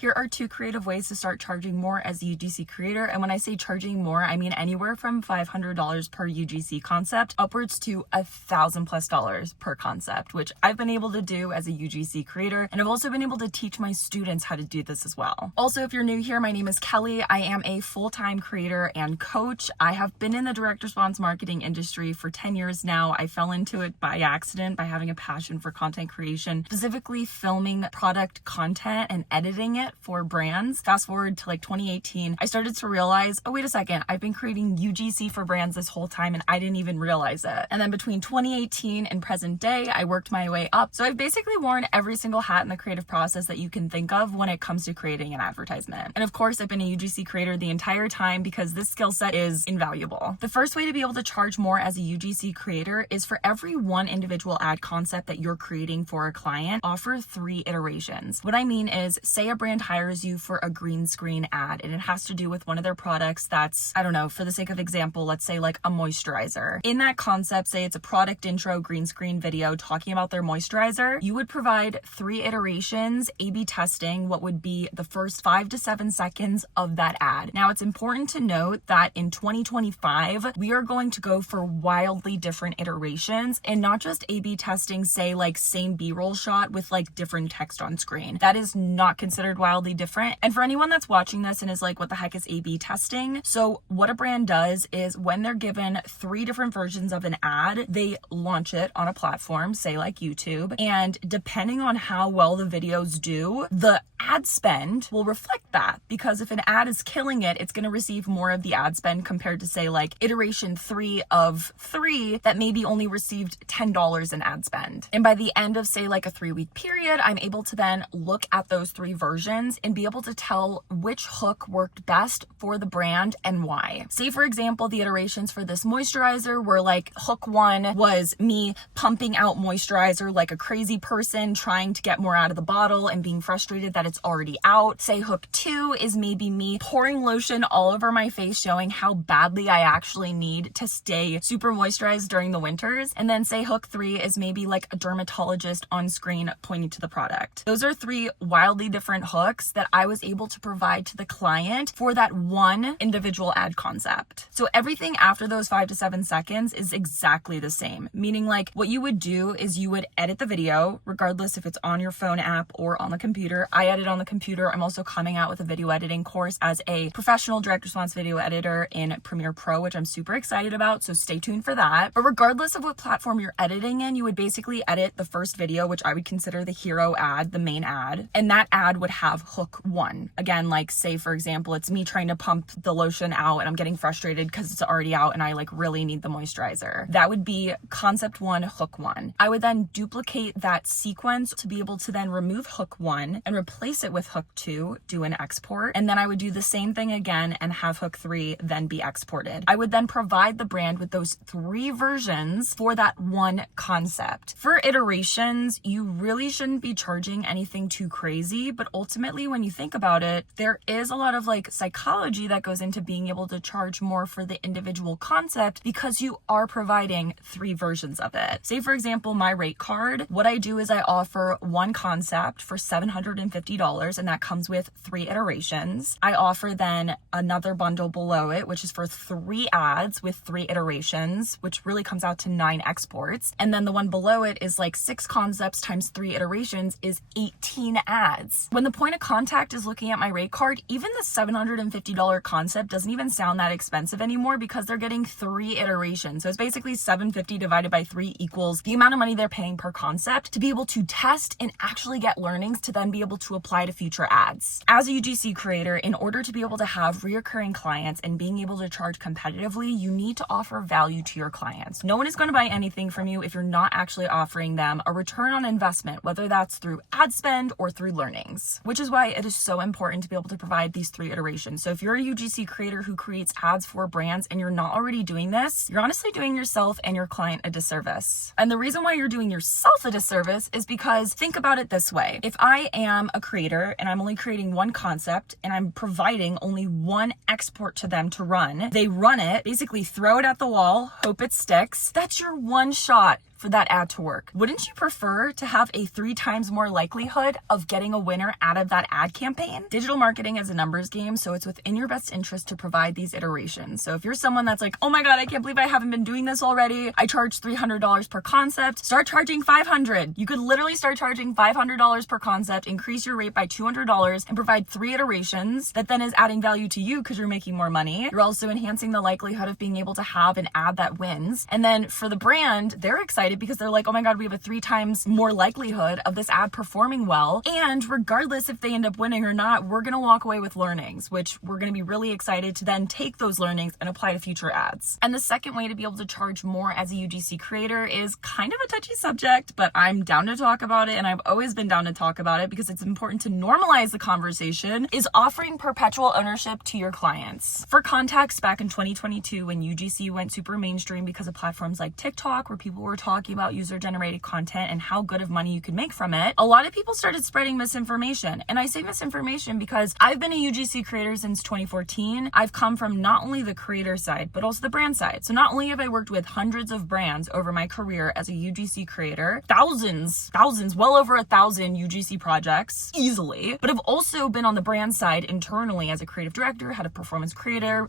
Here are 2 creative ways to start charging more as a UGC creator. And when I say charging more, I mean anywhere from $500 per UGC concept upwards to $1,000+ per concept, which I've been able to do as a UGC creator. And I've also been able to teach my students how to do this as well. Also, if you're new here, my name is Kelly. I am a full-time creator and coach. I have been in the direct response marketing industry for 10 years now. I fell into it by accident by having a passion for content creation, specifically filming product content and editing it for brands. Fast forward to like 2018, I started to realize, oh, wait a second, I've been creating UGC for brands this whole time and I didn't even realize it. And then between 2018 and present day, I worked my way up. So I've basically worn every single hat in the creative process that you can think of when it comes to creating an advertisement. And of course, I've been a UGC creator the entire time because this skill set is invaluable. The first way to be able to charge more as a UGC creator is for every one individual ad concept that you're creating for a client, offer 3 iterations. What I mean is, say a brand hires you for a green screen ad and it has to do with one of their products that's, I don't know, for the sake of example, let's say like a moisturizer. In that concept, say it's a product intro green screen video talking about their moisturizer, you would provide 3 iterations, A/B testing what would be the first 5 to 7 seconds of that ad. Now, it's important to note that in 2025, we are going to go for wildly different iterations and not just A/B testing, say like same B-roll shot with like different text on screen. That is not considered wildly different. And for anyone that's watching this and is like, what the heck is A/B testing? So what a brand does is when they're given 3 different versions of an ad, they launch it on a platform, say like YouTube, and depending on how well the videos do, the ad spend will reflect that, because if an ad is killing it, it's going to receive more of the ad spend compared to say like iteration 3 of 3 that maybe only received $10 in ad spend. And by the end of say like a 3-week period, I'm able to then look at those 3 versions and be able to tell which hook worked best for the brand and why. Say for example, the iterations for this moisturizer were like hook 1 was me pumping out moisturizer like a crazy person trying to get more out of the bottle and being frustrated that it's already out. Say hook 2 is maybe me pouring lotion all over my face, showing how badly I actually need to stay super moisturized during the winters. And then say hook 3 is maybe like a dermatologist on screen pointing to the product. Those are 3 wildly different hooks that I was able to provide to the client for that one individual ad concept. So everything after those 5 to 7 seconds is exactly the same, meaning like what you would do is you would edit the video, regardless if it's on your phone app or on the computer. I edit on the computer. I'm also coming out with a video editing course as a professional direct response video editor in Premiere Pro, which I'm super excited about. So stay tuned for that. But regardless of what platform you're editing in, you would basically edit the first video, which I would consider the hero ad, the main ad. And that ad would have hook 1. Again, like say, for example, it's me trying to pump the lotion out and I'm getting frustrated because it's already out and I like really need the moisturizer. That would be concept 1, hook 1. I would then duplicate that sequence to be able to then remove hook 1 and replace it with hook 2, do an export. And then I would do the same thing again and have hook 3 then be exported. I would then provide the brand with those 3 versions for that one concept. For iterations, you really shouldn't be charging anything too crazy, but ultimately when you think about it, there is a lot of like psychology that goes into being able to charge more for the individual concept because you are providing 3 versions of it. Say for example, my rate card, what I do is I offer one concept for $750 and that comes with 3 iterations. I offer then another bundle below it, which is for 3 ads with 3 iterations, which really comes out to 9 exports. And then the one below it is like 6 concepts times 3 iterations is 18 ads. When the point of contact is looking at my rate card, even the $750 concept doesn't even sound that expensive anymore because they're getting 3 iterations. So it's basically $750 divided by 3 equals the amount of money they're paying per concept to be able to test and actually get learnings to then be able to apply to future ads. As a UGC creator, in order to be able to have reoccurring clients and being able to charge competitively, you need to offer value to your clients. No one is going to buy anything from you if you're not actually offering them a return on investment, whether that's through ad spend or through learnings, which is why it is so important to be able to provide these 3 iterations. So if you're a UGC creator who creates ads for brands and you're not already doing this, you're honestly doing yourself and your client a disservice. And the reason why you're doing yourself a disservice is because think about it this way. If I am a creator and I'm only creating one concept and I'm providing only one export to them to run, they run it, basically throw it at the wall, hope it sticks. That's your one shot for that ad to work? Wouldn't you prefer to have a 3 times more likelihood of getting a winner out of that ad campaign? Digital marketing is a numbers game, so it's within your best interest to provide these iterations. So if you're someone that's like, oh my God, I can't believe I haven't been doing this already. I charge $300 per concept. Start charging $500. You could literally start charging $500 per concept, increase your rate by $200, and provide 3 iterations that then is adding value to you because you're making more money. You're also enhancing the likelihood of being able to have an ad that wins. And then for the brand, they're excited because they're like, oh my God, we have a 3 times more likelihood of this ad performing well. And regardless if they end up winning or not, we're going to walk away with learnings, which we're going to be really excited to then take those learnings and apply to future ads. And the second way to be able to charge more as a UGC creator is kind of a touchy subject, but I'm down to talk about it. And I've always been down to talk about it because it's important to normalize the conversation, is offering perpetual ownership to your clients. For context, back in 2022, when UGC went super mainstream because of platforms like TikTok, where people were talking about user-generated content and how good of money you could make from it, a lot of people started spreading misinformation. And I say misinformation because I've been a UGC creator since 2014. I've come from not only the creator side, but also the brand side. So not only have I worked with hundreds of brands over my career as a UGC creator, thousands, well over 1,000 UGC projects easily, but I've also been on the brand side internally as a creative director, head of performance creative,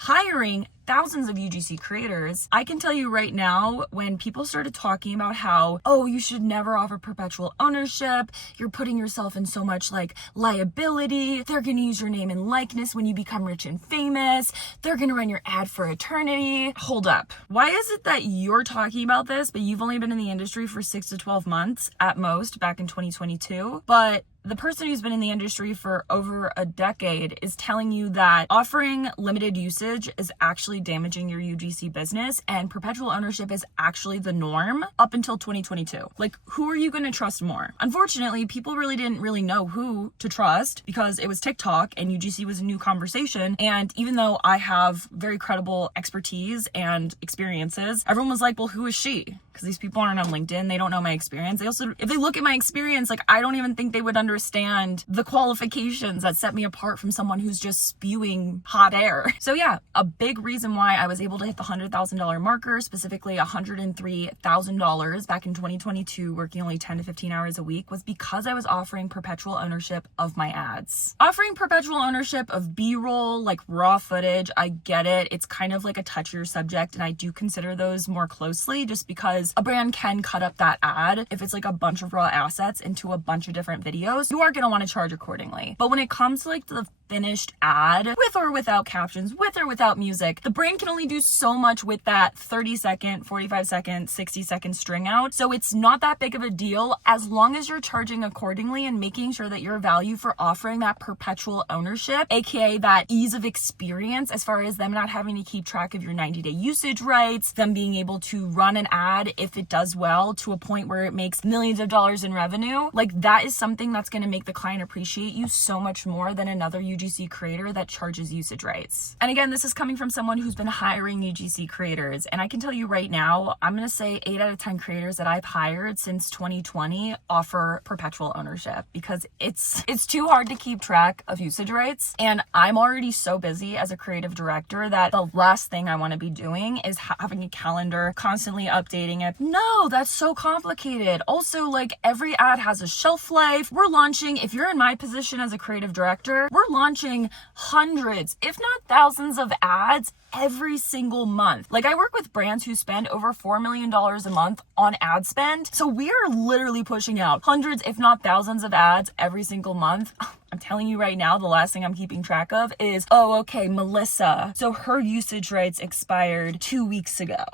hiring thousands of UGC creators. I can tell you right now, when people started talking about how, oh, you should never offer perpetual ownership, you're putting yourself in so much like liability, they're going to use your name and likeness when you become rich and famous, they're going to run your ad for eternity. Hold up. Why is it that you're talking about this, but you've only been in the industry for 6 to 12 months at most back in 2022, but the person who's been in the industry for over a decade is telling you that offering limited usage is actually damaging your UGC business and perpetual ownership is actually the norm up until 2022. Like, who are you going to trust more? Unfortunately, people didn't really know who to trust because it was TikTok and UGC was a new conversation. And even though I have very credible expertise and experiences, everyone was like, well, who is she? Because these people aren't on LinkedIn. They don't know my experience. They also, if they look at my experience, like, I don't even think they would understand the qualifications that set me apart from someone who's just spewing hot air. So yeah, a big reason why I was able to hit the $100,000 marker, specifically $103,000 back in 2022, working only 10 to 15 hours a week, was because I was offering perpetual ownership of my ads. Offering perpetual ownership of B-roll, like raw footage, I get it. It's kind of like a touchier subject, and I do consider those more closely just because a brand can cut up that ad if it's like a bunch of raw assets into a bunch of different videos. You are going to want to charge accordingly. But when it comes to like the finished ad, with or without captions, with or without music, the brand can only do so much with that 30-second, 45-second, 60-second string out. So it's not that big of a deal as long as you're charging accordingly and making sure that your value for offering that perpetual ownership, aka that ease of experience, as far as them not having to keep track of your 90-day usage rights, them being able to run an ad if it does well to a point where it makes millions of dollars in revenue, like that is something that's going to make the client appreciate you so much more than another UGC creator that charges usage rights. And again, this is coming from someone who's been hiring UGC creators. And I can tell you right now, I'm going to say 8 out of 10 creators that I've hired since 2020 offer perpetual ownership because it's too hard to keep track of usage rights. And I'm already so busy as a creative director that the last thing I want to be doing is having a calendar, constantly updating it. No, that's so complicated. Also, like, every ad has a shelf life. We're launching, if you're in my position as a creative director, we're launching hundreds, if not thousands of ads every single month. Like, I work with brands who spend over $4 million a month on ad spend. So we are literally pushing out hundreds, if not thousands of ads every single month. I'm telling you right now, the last thing I'm keeping track of is, oh, okay, Melissa. So her usage rights expired 2 weeks ago.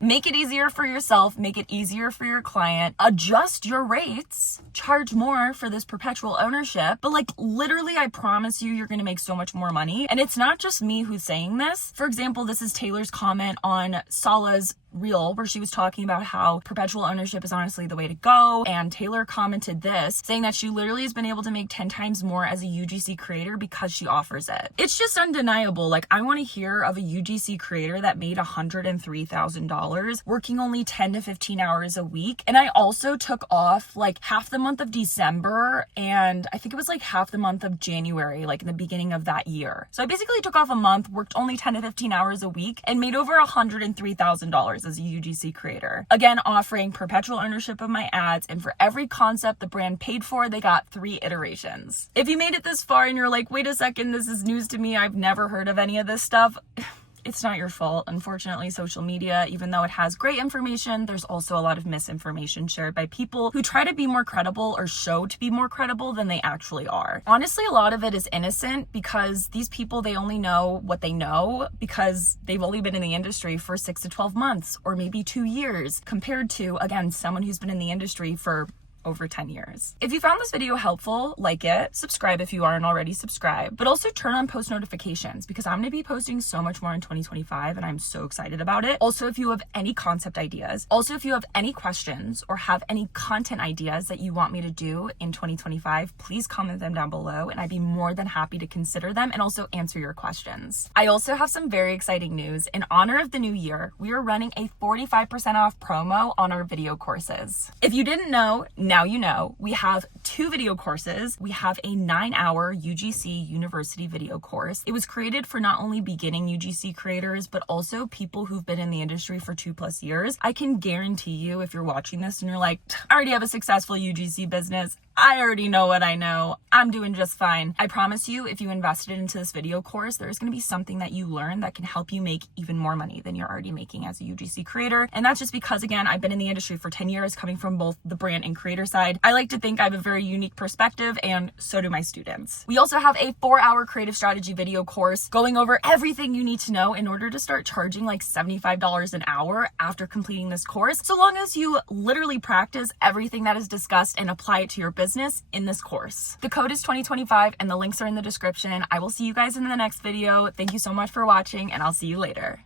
Make it easier for yourself, make it easier for your client, adjust your rates, charge more for this perpetual ownership. But like, literally, I promise you, you're going to make so much more money. And it's not just me who's saying this. For example, this is Taylor's comment on Sala's reel where she was talking about how perpetual ownership is honestly the way to go. And Taylor commented this, saying that she literally has been able to make 10 times more as a UGC creator because she offers it. It's just undeniable. Like, I want to hear of a UGC creator that made $103,000 working only 10 to 15 hours a week. And I also took off like half the month of December and I think it was like half the month of January, like in the beginning of that year. So I basically took off a month, worked only 10 to 15 hours a week and made over $103,000. as a UGC creator. Again, offering perpetual ownership of my ads, and for every concept the brand paid for, they got 3 iterations. If you made it this far and you're like, wait a second, this is news to me, I've never heard of any of this stuff, it's not your fault. Unfortunately, social media, even though it has great information, there's also a lot of misinformation shared by people who try to be more credible or show to be more credible than they actually are. Honestly, a lot of it is innocent because these people, they only know what they know because they've only been in the industry for 6 to 12 months or maybe 2 years, compared to, again, someone who's been in the industry for over 10 years. If you found this video helpful, like it, subscribe if you aren't already subscribed, but also turn on post notifications because I'm going to be posting so much more in 2025 and I'm so excited about it. Also, if you have any concept ideas, also if you have any questions or have any content ideas that you want me to do in 2025, please comment them down below and I'd be more than happy to consider them and also answer your questions. I also have some very exciting news. In honor of the new year, we are running a 45% off promo on our video courses. If you didn't know, now you know. We have 2 video courses. We have a 9-hour UGC University video course. It was created for not only beginning UGC creators, but also people who've been in the industry for 2+ years. I can guarantee you, if you're watching this and you're like, I already have a successful UGC business, I already know what I know, I'm doing just fine. I promise you, if you invested into this video course, there's going to be something that you learn that can help you make even more money than you're already making as a UGC creator. And that's just because, again, I've been in the industry for 10 years, coming from both the brand and creator side. I like to think I have a very unique perspective, and so do my students. We also have a 4-hour creative strategy video course going over everything you need to know in order to start charging like $75 an hour after completing this course, so long as you literally practice everything that is discussed and apply it to your business in this course. The code is 2025 and the links are in the description. I will see you guys in the next video. Thank you so much for watching and I'll see you later.